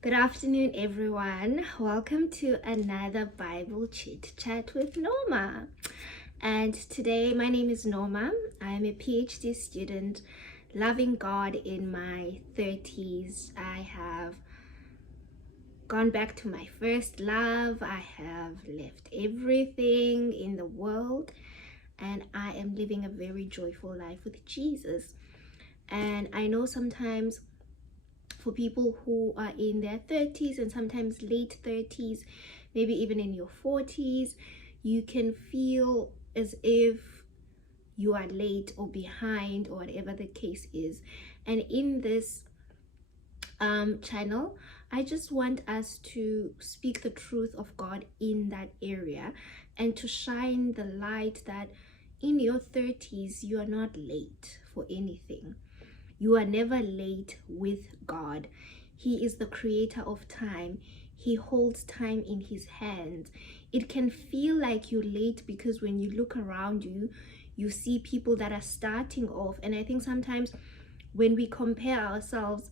Good afternoon, everyone. Welcome to another Bible Chit Chat with Norma. And today, my name is Norma. I'm a PhD student, loving God in my 30s. I have gone back to my first love. I have left everything in the world, and I am living a very joyful life with Jesus. And I know sometimes for people who are in their 30s and sometimes late 30s, maybe even in your 40s, you can feel as if you are late or behind or whatever the case is. And in this channel, I just want us to speak the truth of God in that area and to shine the light that in your 30s you are not late for anything. You are never late with God. He is the creator of time. He holds time in his hands. It can feel like you're late because when you look around you, you see people that are starting off. And I think sometimes when we compare ourselves,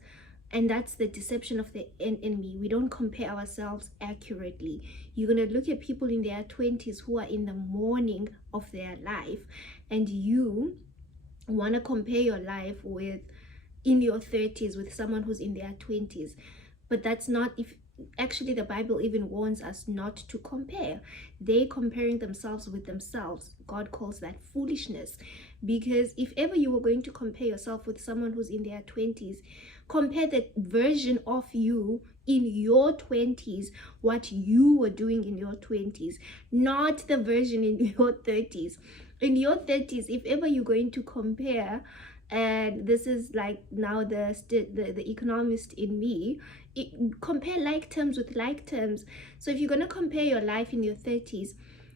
and that's the deception of the enemy, we don't compare ourselves accurately. You're going to look at people in their 20s who are in the morning of their life, and you want to compare your life with in your 30s with someone who's in their 20s. But that's not, if actually the Bible even warns us not to compare. They comparing themselves with themselves, God calls that foolishness. Because if ever you were going to compare yourself with someone who's in their 20s, compare the version of you in your 20s, what you were doing in your 20s, not the version in your 30s. In your 30s, if ever you're going to compare, and this is like now the economist in me, compare like terms with like terms. So if you're going to compare your life in your 30s,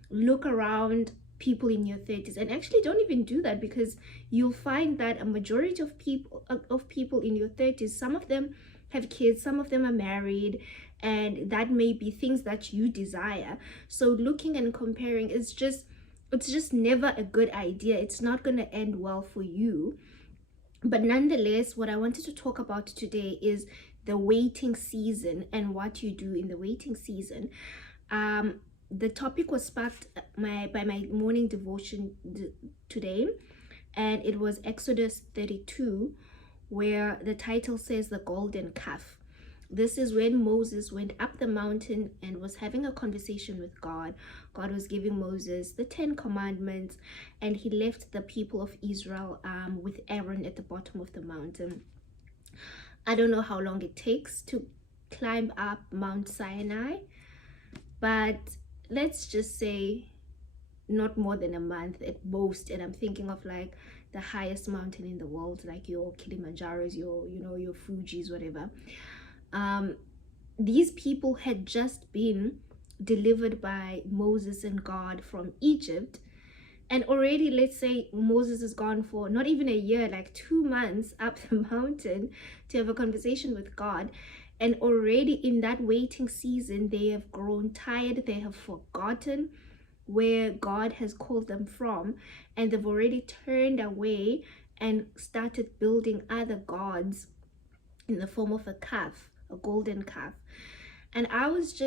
look around people in your 30s, and actually don't even do that, because you'll find that a majority of people in your 30s, some of them have kids, some of them are married, and that may be things that you desire. So looking and comparing is just, it's just never a good idea. It's not going to end well for you. But nonetheless, what I wanted to talk about today is the waiting season and what you do in the waiting season. The topic was sparked by my morning devotion today, and it was Exodus 32, where the title says the golden calf. This is when Moses went up the mountain and was having a conversation with God. God was giving Moses the 10 commandments, and he left the people of Israel with Aaron at the bottom of the mountain. I don't know how long it takes to climb up Mount Sinai, but let's just say not more than a month at most. And I'm thinking of like the highest mountain in the world, like your Kilimanjaro's, your Fuji's, whatever. These people had just been delivered by Moses and God from Egypt, and already, let's say Moses is gone for not even a year, like 2 months up the mountain to have a conversation with God. And already in that waiting season, they have grown tired. They have forgotten where God has called them from, and they've already turned away and started building other gods in the form of a calf, a golden calf. And I was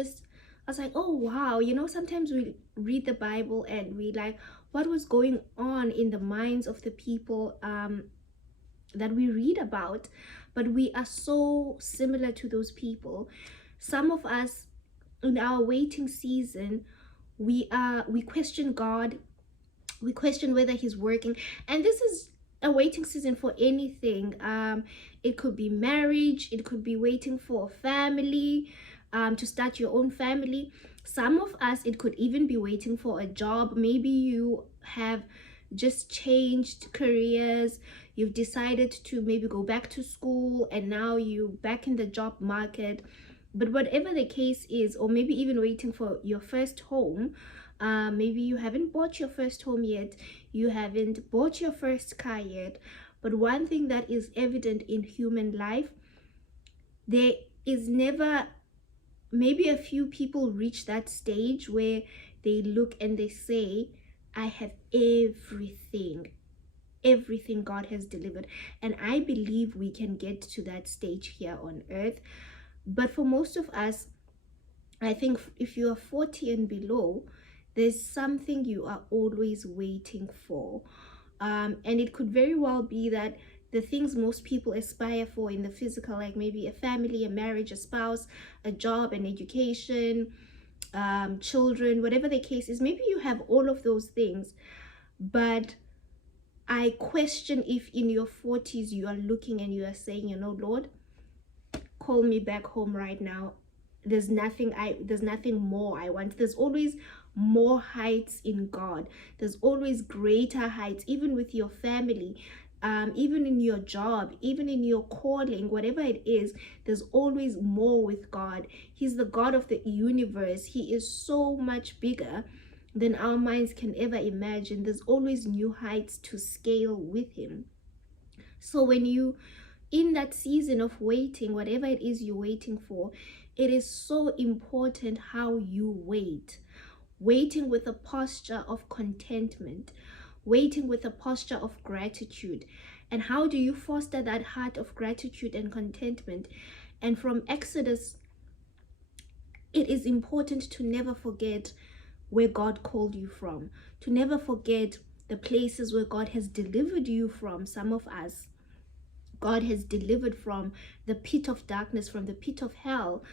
like, oh wow, sometimes we read the Bible and we like, what was going on in the minds of the people that we read about? But we are so similar to those people. Some of us in our waiting season, we question God, we question whether he's working. And this is a waiting season for anything. It could be marriage, it could be waiting for a family, to start your own family. Some of us, it could even be waiting for a job. Maybe you have just changed careers, you've decided to maybe go back to school, and now you're back in the job market. But whatever the case is, or maybe even waiting for your first home, maybe you haven't bought your first home yet, you haven't bought your first car yet. But one thing that is evident in human life, there is never, maybe a few people reach that stage where they look and they say, I have everything God has delivered. And I believe we can get to that stage here on earth. But for most of us, I think if you are 40 and below, there's something you are always waiting for. And it could very well be that the things most people aspire for in the physical, like maybe a family, a marriage, a spouse, a job, an education, children, whatever the case is, maybe you have all of those things. But I question if in your 40s you are looking and you are saying, you know, Lord, call me back home right now. There's nothing more I want. There's always more heights in God. There's always greater heights, even with your family, even in your job, even in your calling, whatever it is. There's always more with God. He's the God of the universe. He is so much bigger than our minds can ever imagine. There's always new heights to scale with him. So when you, in that season of waiting, whatever it is you're waiting for, it is so important how you wait. Waiting with a posture of contentment, waiting with a posture of gratitude. And how do you foster that heart of gratitude and contentment? And from Exodus, it is important to never forget where God called you from, to never forget the places where God has delivered you from. Some of us, God has delivered from the pit of darkness, from the pit of hell.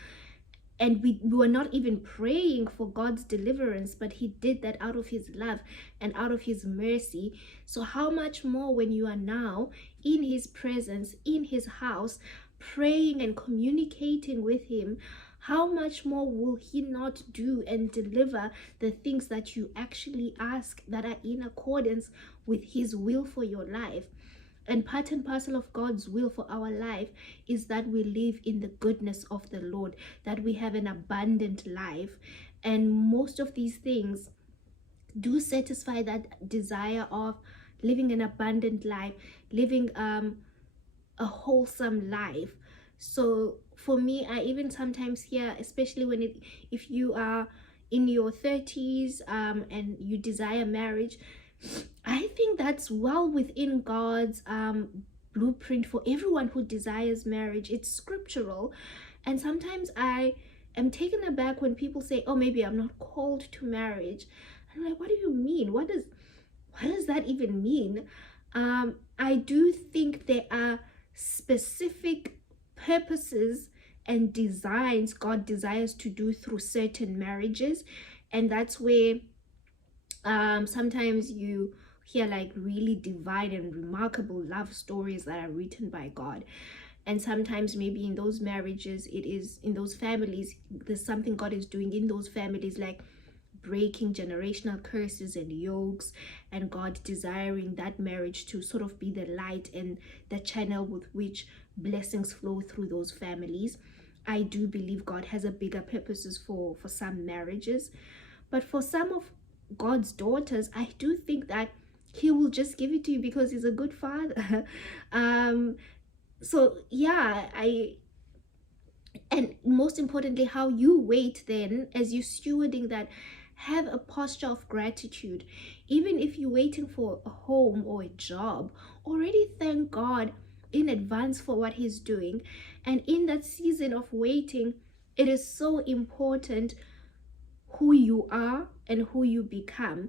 And we were not even praying for God's deliverance, but he did that out of his love and out of his mercy. So how much more when you are now in his presence, in his house, praying and communicating with him, how much more will he not do and deliver the things that you actually ask that are in accordance with his will for your life? And part and parcel of God's will for our life is that we live in the goodness of the Lord, that we have an abundant life. And most of these things do satisfy that desire of living an abundant life, living a wholesome life. So for me, I even sometimes hear, especially if you are in your 30s and you desire marriage, I think that's well within God's blueprint for everyone who desires marriage. It's scriptural. And sometimes I am taken aback when people say, oh, maybe I'm not called to marriage. I'm like, what do you mean? What does that even mean? I do think there are specific purposes and designs God desires to do through certain marriages. And that's where sometimes you hear like really divine and remarkable love stories that are written by God. And sometimes maybe in those marriages, it is in those families, there's something God is doing in those families, like breaking generational curses and yokes, and God desiring that marriage to sort of be the light and the channel with which blessings flow through those families. I do believe God has a bigger purposes for some marriages. But for some of God's daughters, I do think that he will just give it to you because he's a good father. So yeah, and most importantly, how you wait then as you stewarding that, have a posture of gratitude. Even if you're waiting for a home or a job, already thank God in advance for what he's doing. And in that season of waiting, it is so important who you are and who you become,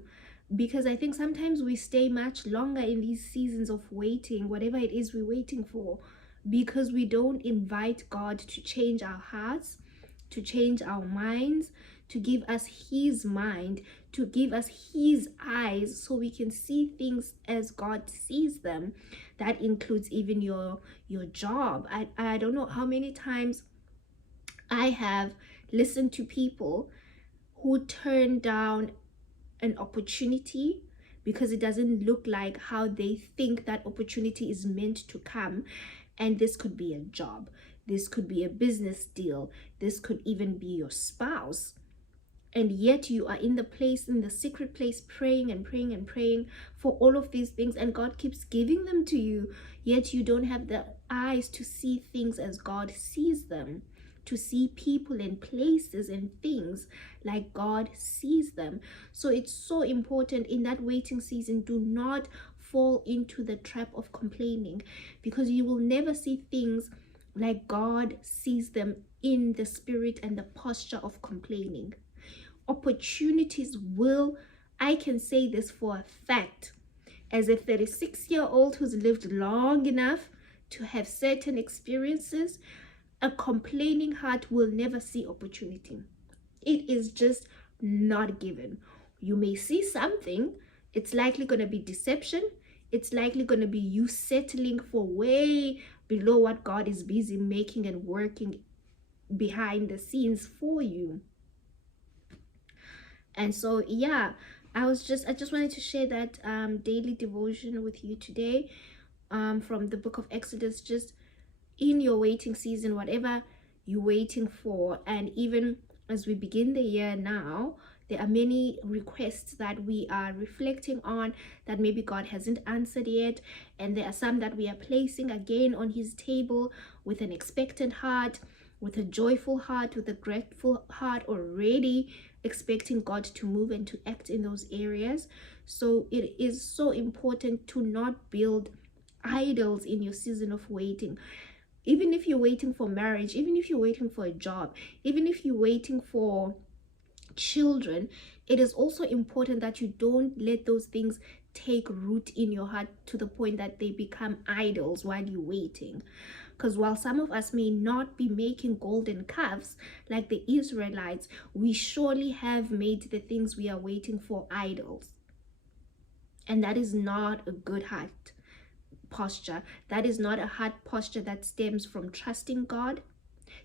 because I think sometimes we stay much longer in these seasons of waiting, whatever it is we're waiting for, because we don't invite God to change our hearts, to change our minds, to give us his mind, to give us his eyes so we can see things as God sees them. That includes even your job. I don't know how many times I have listened to people who turn down an opportunity because it doesn't look like how they think that opportunity is meant to come. And this could be a job, this could be a business deal, this could even be your spouse. And yet you are in the secret place, praying and praying and praying for all of these things, and God keeps giving them to you, yet you don't have the eyes to see things as God sees them, to see people and places and things like God sees them. So it's so important in that waiting season, do not fall into the trap of complaining, because you will never see things like God sees them in the spirit and the posture of complaining. Opportunities will, I can say this for a fact, as a 36-year-old who's lived long enough to have certain experiences, a complaining heart will never see opportunity. It is just not given. You may see something, it's likely going to be deception. It's likely going to be you settling for way below what God is busy making and working behind the scenes for you. And so, yeah, I just wanted to share that daily devotion with you today, from the book of Exodus. Just in your waiting season, whatever you're waiting for, and even as we begin the year now, there are many requests that we are reflecting on that maybe God hasn't answered yet, and there are some that we are placing again on his table with an expectant heart, with a joyful heart, with a grateful heart, already expecting God to move and to act in those areas. So it is so important to not build idols in your season of waiting. Even if you're waiting for marriage, even if you're waiting for a job, even if you're waiting for children, it is also important that you don't let those things take root in your heart to the point that they become idols while you're waiting. Because while some of us may not be making golden calves like the Israelites, we surely have made the things we are waiting for idols. And that is not a good heart posture. That is not a heart posture that stems from trusting God.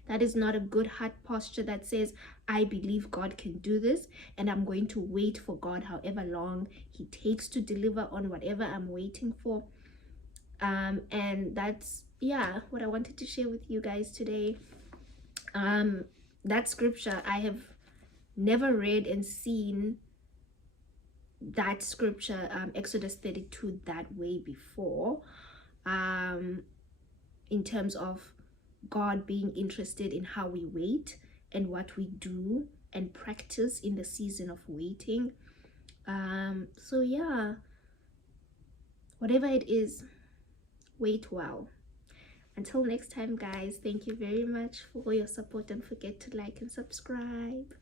That is not a good heart posture that says, I believe God can do this, and I'm going to wait for God however long he takes to deliver on whatever I'm waiting for. And that's, yeah, what I wanted to share with you guys today. That scripture, I have never read and seen that scripture, Exodus 32, that way before, in terms of God being interested in how we wait and what we do and practice in the season of waiting. So yeah, whatever it is, wait well. Until next time, guys, thank you very much for your support. Don't forget to like and subscribe.